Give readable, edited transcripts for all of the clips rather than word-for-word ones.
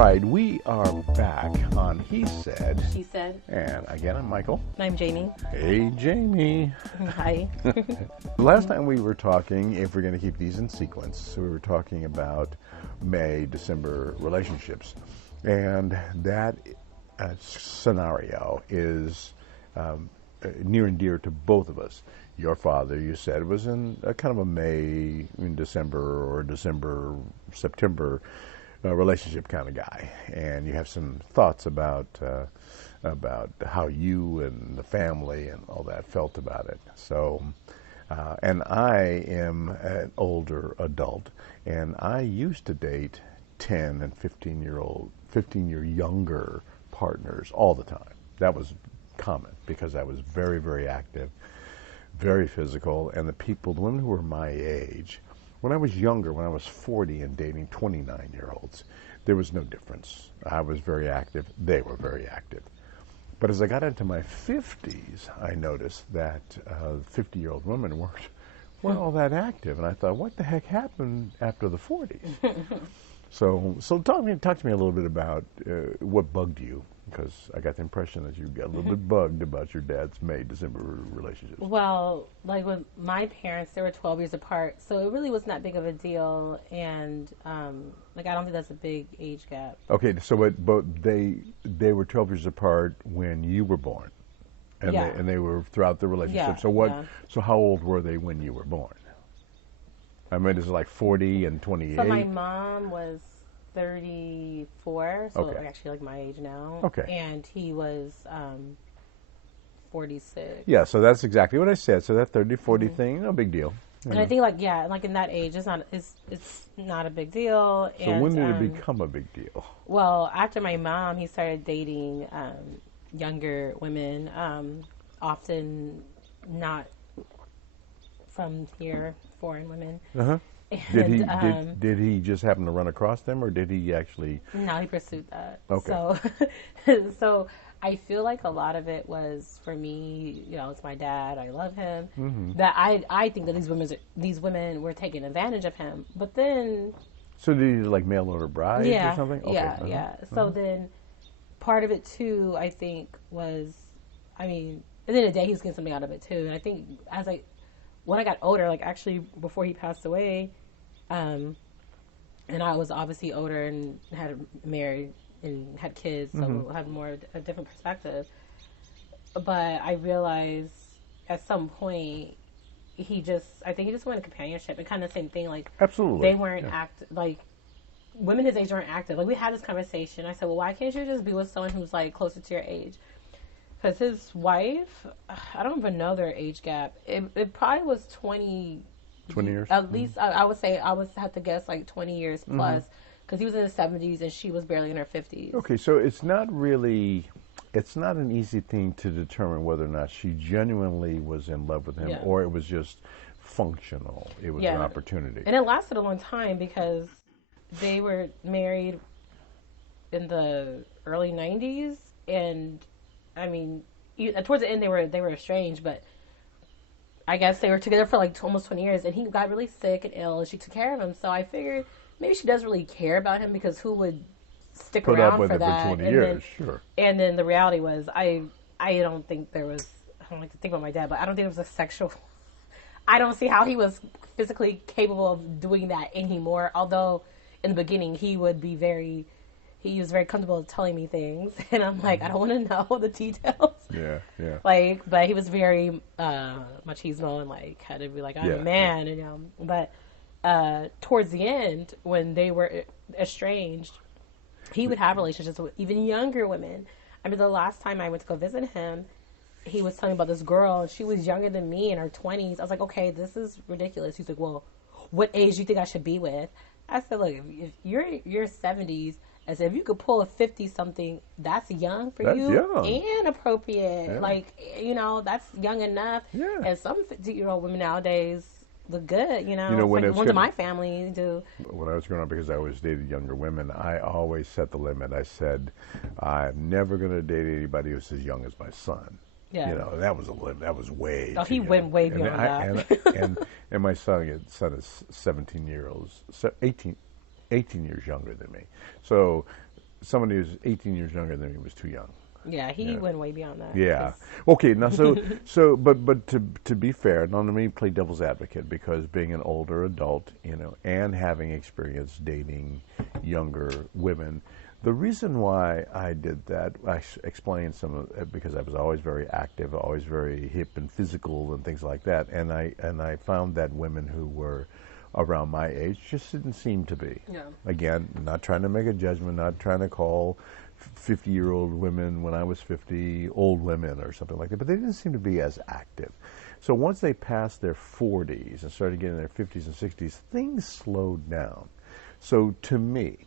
right, we are back on He Said. She Said. And again, I'm Michael. I'm Jamie. Hey, Jamie. Hi. Last time we were talking, if we're going to keep these in sequence, so we were talking about May, December relationships. And that scenario is near and dear to both of us. Your father, you said, was in a kind of a May, December, or December, September relationship kind of guy, and you have some thoughts about how you and the family and all that felt about it. So, and I am an older adult, and I used to date 10 and 15-year younger partners all the time. That was common because I was very, very active, very physical, and the women who were my age, when I was younger, when I was 40 and dating 29-year-olds, there was no difference. I was very active. They were very active. But as I got into my 50s, I noticed that 50-year-old women weren't all that active. And I thought, what the heck happened after the 40s? So talk to me a little bit about what bugged you, because I got the impression that you got a little bit bugged about your dad's May, December relationships. Well, like with my parents, they were 12 years apart, so it really wasn't that big of a deal, and I don't think that's a big age gap. Okay, so but they were 12 years apart when you were born, and yeah. they were throughout the relationship. Yeah, So how old were they when you were born? I mean, is it like 40 and 28? So my mom was 34, so okay. actually like my age now. Okay. And he was 46. Yeah, so that's exactly what I said. So that 30, 40 thing, no big deal. And I think in that age, it's not a big deal. So when did it become a big deal? Well, after my mom, he started dating younger women, often not from here, foreign women. Uh-huh. And, did he just happen to run across them, or did he actually? No, he pursued that. Okay. So I feel like a lot of it was for me. It's my dad. I love him. Mm-hmm. That I think that these women were taking advantage of him. But then. So did he like mail order brides or something? Okay. Yeah, uh-huh. yeah. So then, part of it too, I think was, at the end of the day, he was getting something out of it too. And I think when I got older, like actually before he passed away, and I was obviously older and had married and had kids, so had more a different perspective. But I realized at some point I think he just wanted companionship, and kind of the same thing. Like absolutely, they weren't women his age weren't active. Like we had this conversation. I said, well, why can't you just be with someone who's like closer to your age? Because his wife, I don't even know their age gap. It probably was 20 years? At least, I would say, I would have to guess like 20 years plus. Because he was in his 70s and she was barely in her 50s. Okay, so it's not an easy thing to determine whether or not she genuinely was in love with him or it was just functional. It was an opportunity. And it lasted a long time because they were married in the early 90s, and towards the end they were estranged, but I guess they were together for like almost 20 years, and he got really sick and ill, and she took care of him. So I figured maybe she doesn't really care about him, because who would stick Put around up with for it that? For 20 years, sure. And then the reality was, I don't think there was. I don't like to think about my dad, but I don't think it was a sexual. I don't see how he was physically capable of doing that anymore. Although in the beginning he was very comfortable telling me things, and I'm like, I don't want to know the details. Yeah. But he was very machismo, and like had to be like, I'm a man, and But towards the end, when they were estranged, he would have relationships with even younger women. The last time I went to go visit him, he was telling me about this girl, and she was younger than me, in her 20s. I was like, okay, this is ridiculous. He's like, well, what age do you think I should be with? I said, look, if you're in your 70s, I said, if you could pull a 50-something, that's young for you and appropriate. Yeah. Like, that's young enough. Yeah. And some 50-year-old women nowadays look good, Like ones in my family do. When I was growing up, because I always dated younger women, I always set the limit. I said, I'm never going to date anybody who's as young as my son. Yeah. That was a limit. That was way. Oh, he went way beyond that. And my son is 18 years younger than me. So somebody who's 18 years younger than me was too young. Yeah, he went way beyond that. Yeah. Okay. Now, but to be fair, now let me play devil's advocate, because being an older adult, and having experience dating younger women, the reason why I did that, I explained some of it, because I was always very active, always very hip and physical and things like that, and I found that women who were around my age just didn't seem to be. Yeah. Again, not trying to make a judgment, not trying to call 50-year-old women when I was 50 old women or something like that, but they didn't seem to be as active. So once they passed their 40s and started getting their 50s and 60s, things slowed down. So to me,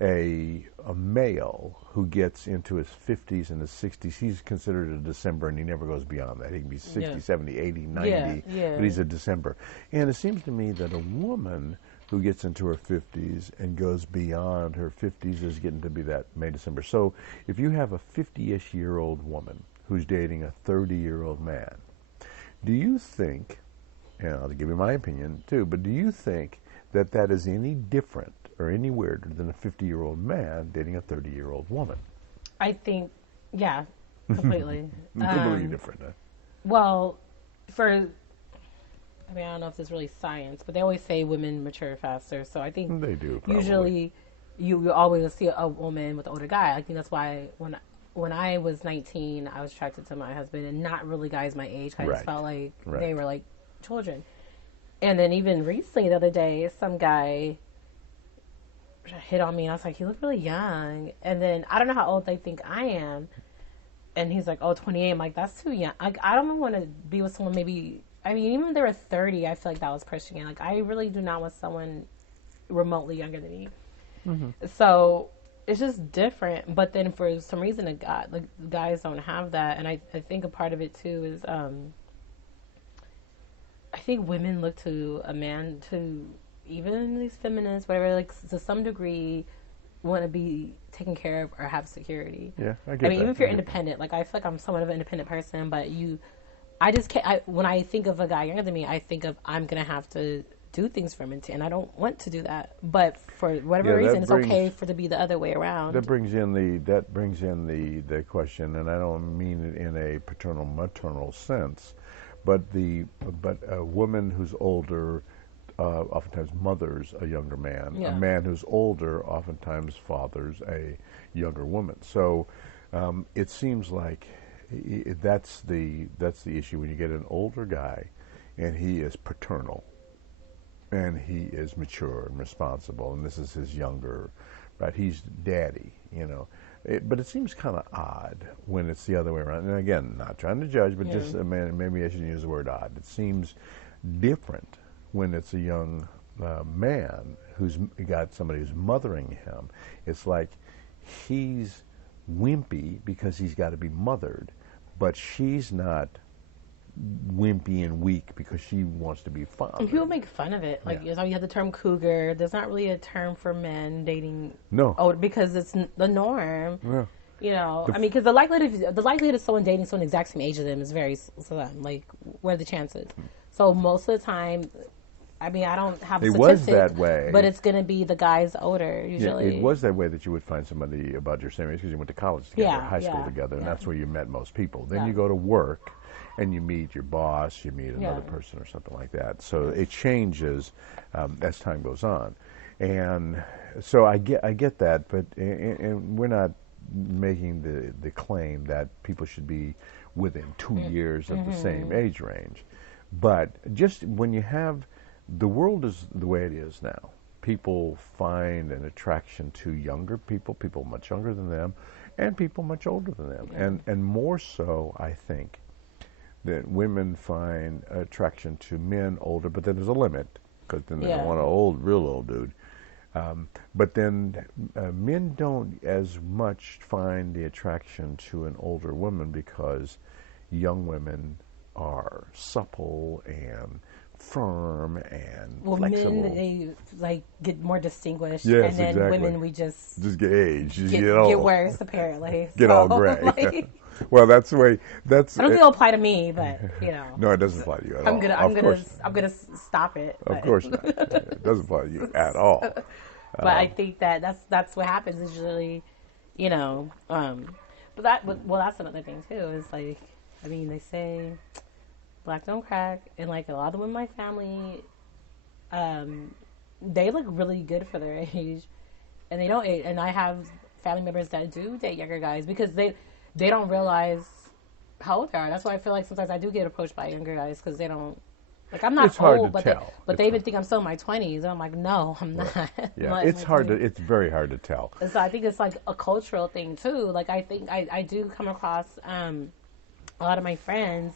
a male who gets into his 50s and his 60s, he's considered a December, and he never goes beyond that. He can be 60, 70, 80, 90, but he's a December. And it seems to me that a woman who gets into her 50s and goes beyond her 50s is getting to be that May, December. So if you have a 50-ish-year-old woman who's dating a 30-year-old man, do you think, and I'll give you my opinion too, but do you think that that is any different or any weirder than a 50-year-old man dating a 30-year-old woman? I think, yeah, completely. Completely different, huh? Well, I don't know if it's really science, but they always say women mature faster. So I think they do, probably. Usually you always see a woman with an older guy. I think that's why when I was 19, I was attracted to my husband, and not really guys my age. I just felt like they were like children. And then even recently, the other day, some guy hit on me, and I was like, "You look really young." And then I don't know how old they think I am, and he's like, "Oh, 28." I'm like, "That's too young. I don't want to be with someone maybe." I mean, even if they were 30, I feel like that was pushing it. Like, I really do not want someone remotely younger than me. Mm-hmm. So it's just different. But then for some reason, guys don't have that. And I think a part of it too is, I think women look to a man to, even these feminists, whatever, like to some degree, want to be taken care of or have security. Yeah, I get that. I mean, even if you're that. independent, like I feel like I'm somewhat of an independent person, but I just can't. When I think of a guy younger than me, I think of I'm gonna have to do things for him, and I don't want to do that. But for whatever reason, it's okay for it to be the other way around. That brings in the question, and I don't mean it in a paternal maternal sense, but a woman who's older oftentimes mothers a younger man. Yeah. A man who's older oftentimes fathers a younger woman. So it seems like. That's the issue when you get an older guy, and he is paternal, and he is mature and responsible, and this is his younger, right? He's daddy, but it seems kind of odd when it's the other way around. And again, not trying to judge, but just maybe I shouldn't use the word odd. It seems different when it's a young man who's got somebody who's mothering him. It's like he's wimpy because he's got to be mothered, but she's not wimpy and weak because she wants to be fathered. And people make fun of it. Like, you have the term cougar. There's not really a term for men dating because it's the norm. Yeah. Because the likelihood of someone dating someone the exact same age as them is very slim. Like, what are the chances? So most of the time, I mean, I don't have it statistics, was that way, but it's going to be the guys older usually. Yeah, it was that way that you would find somebody about your same age because you went to college together, high school together, and that's where you met most people. Then you go to work, and you meet your boss, you meet another person or something like that. So it changes as time goes on, and so I get that, but and we're not making the claim that people should be within 2 years of the same age range, but just when you have. The world is the way it is now. People find an attraction to younger people much younger than them, and people much older than them. Yeah. And more so, I think, that women find attraction to men older, but then there's a limit, because then they don't want an real old dude. But then men don't as much find the attraction to an older woman because young women are supple and firm and flexible. Men, they get more distinguished, yes, and then exactly. women, we just get age, get old. Get worse, apparently. Get all gray. Well, that's the way. I don't think it'll apply to me, but no, it doesn't apply to you at all. I'm gonna stop it. Of course not. It doesn't apply to you at all. But I think that's what happens. Is usually you know. But that's another thing too. Is like, I mean, they say black don't crack, and like a lot of the women in my family, um, they look really good for their age, and they don't. And I have family members that do date younger guys because they don't realize how old they are. That's why I feel like sometimes I do get approached by younger guys because they don't. Like I'm not It's hard old, to but tell. they even think I'm still in my 20s, and I'm like, no, I'm not. Yeah, I'm it's hard to. It's very hard to tell. And so I think it's like a cultural thing too. Like I think I do come across a lot of my friends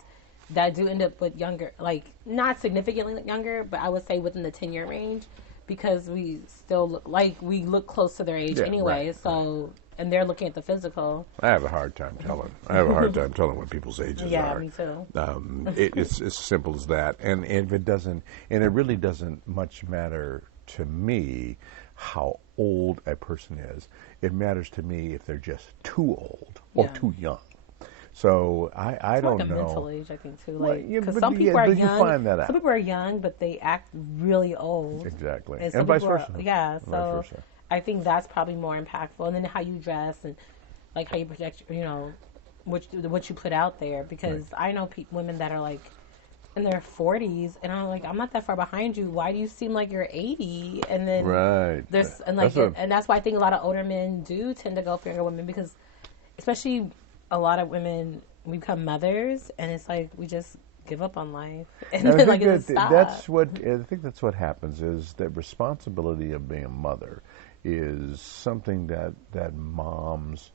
that do end up with younger, like not significantly younger, but I would say within the 10-year range, because we still look like we look close to their age anyway. Right, so and they're looking at the physical. I have a hard time telling. I have a hard time telling what people's ages are. Yeah, me too. It's as simple as that. And if it doesn't, and it really doesn't much matter to me how old a person is. It matters to me if they're just too old or too young. So I it's don't like a know. mental age, I think too. Well, Like yeah, because but some people are but young. You find that out. Some people are young, but they act really old. Exactly, And, and vice people versa. Yeah, Vice so versa. I think that's probably more impactful. And then how you dress and like how you project, what you put out there. Because I know women that are like in their 40s, and I'm like, I'm not that far behind you. Why do you seem like you're 80? And then there's and like and that's why I think a lot of older men do tend to go for younger women because, especially a lot of women, we become mothers, and it's like we just give up on life, and then like that's what I think. That's what happens is that responsibility of being a mother is something that moms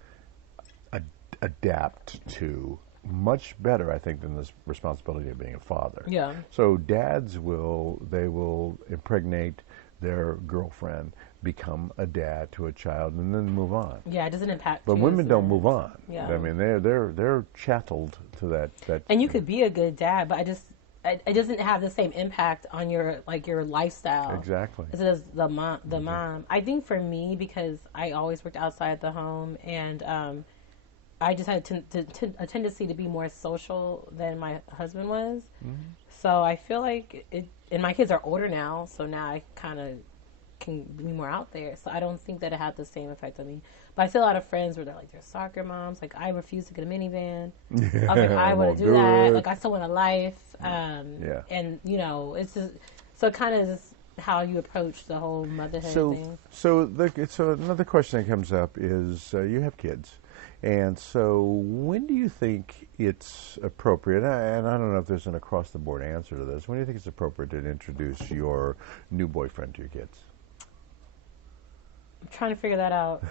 adapt to much better, I think, than this responsibility of being a father. Yeah. So dads will impregnate their girlfriend, become a dad to a child, and then move on. Yeah, it doesn't impact. But women don't move on. Yeah. I mean, they're chatteled to that. And you could be a good dad, but it doesn't have the same impact on your lifestyle. Exactly. As it is the mom. I think for me, because I always worked outside the home, and I just had a tendency to be more social than my husband was. Mm-hmm. So I feel like and my kids are older now, so now I kind of can be more out there. So I don't think that it had the same effect on me. But I see a lot of friends where they're soccer moms. Like, I refuse to get a minivan. I was like, I want to do that. Like, I still want a life. And, it's just, so kind of just how you approach the whole motherhood thing. So another question that comes up is you have kids. And so when do you think it's appropriate, and I don't know if there's an across-the-board answer to this, when do you think it's appropriate to introduce your new boyfriend to your kids? I'm trying to figure that out.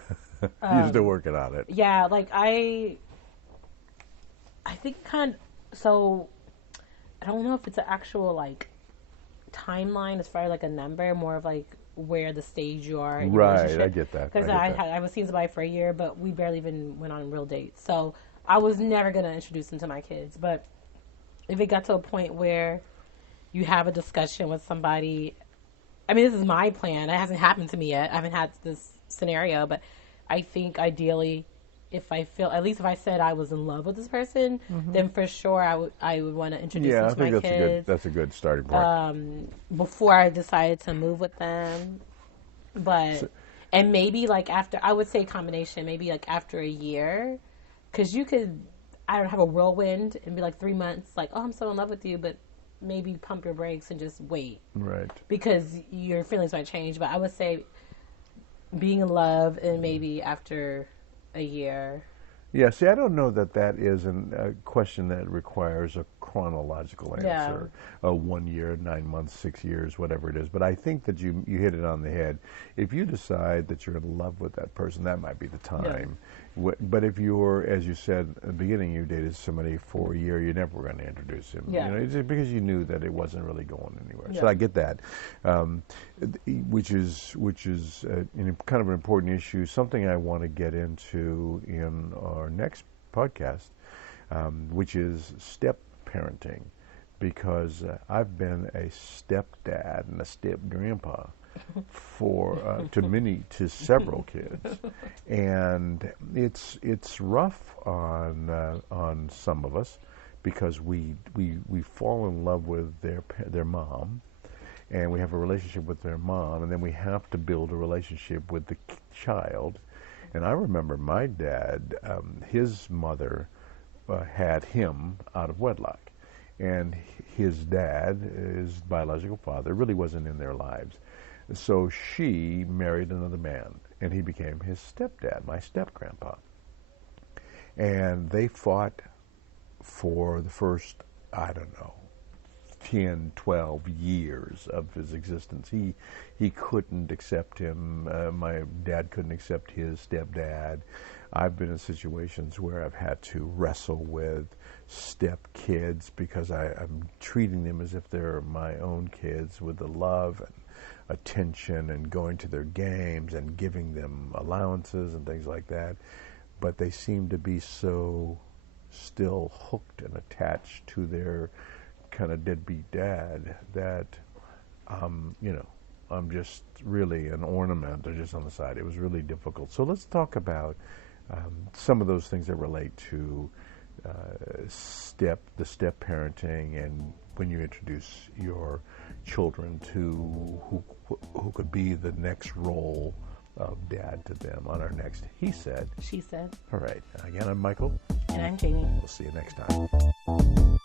You're still working on it. Yeah, like I think so I don't know if it's an actual like timeline as far as like a number, more of like where the stage you are in your relationship. I get that. Because I was seeing somebody for a year, but we barely even went on real dates. So I was never going to introduce them to my kids. But if it got to a point where you have a discussion with somebody, I mean, this is my plan. It hasn't happened to me yet. I haven't had this scenario, but I think ideally, if I said I was in love with this person, then for sure I would want to introduce them to my kids. That's a good starting point. Before I decided to move with them, and maybe like after, I would say combination, maybe like after a year, because you could, I don't have a whirlwind and be like 3 months, like, oh, I'm so in love with you, but maybe pump your brakes and just wait, right? Because your feelings might change. But I would say being in love and maybe after a year. Yeah, see, I don't know that is a question that requires a chronological answer. 1 year, 9 months, 6 years, whatever it is. But I think that you hit it on the head. If you decide that you're in love with that person, that might be the time. But if you're, as you said at the beginning, you dated somebody for a year, you're never going to introduce him. Yeah. It's because you knew that it wasn't really going anywhere. Yeah. So I get that, which is kind of an important issue, something I want to get into in our next podcast, which is step parenting, because I've been a stepdad and a step grandpa to several kids, and it's rough on some of us because we fall in love with their mom, and we have a relationship with their mom, and then we have to build a relationship with the child, And I remember my dad, his mother had him out of wedlock. And his dad, his biological father, really wasn't in their lives. So she married another man, and he became his stepdad, my step-grandpa. And they fought for the first, I don't know, 10, 12 years of his existence. He couldn't accept him. My dad couldn't accept his stepdad. I've been in situations where I've had to wrestle with step kids because I'm treating them as if they're my own kids, with the love and attention and going to their games and giving them allowances and things like that. But they seem to be so still hooked and attached to their kind of deadbeat dad that, I'm just really an ornament or just on the side. It was really difficult. So let's talk about some of those things that relate to the step parenting, and when you introduce your children to who could be the next role of dad to them on our next He Said. She Said. All right. Again, I'm Michael. And I'm Jamie. We'll see you next time.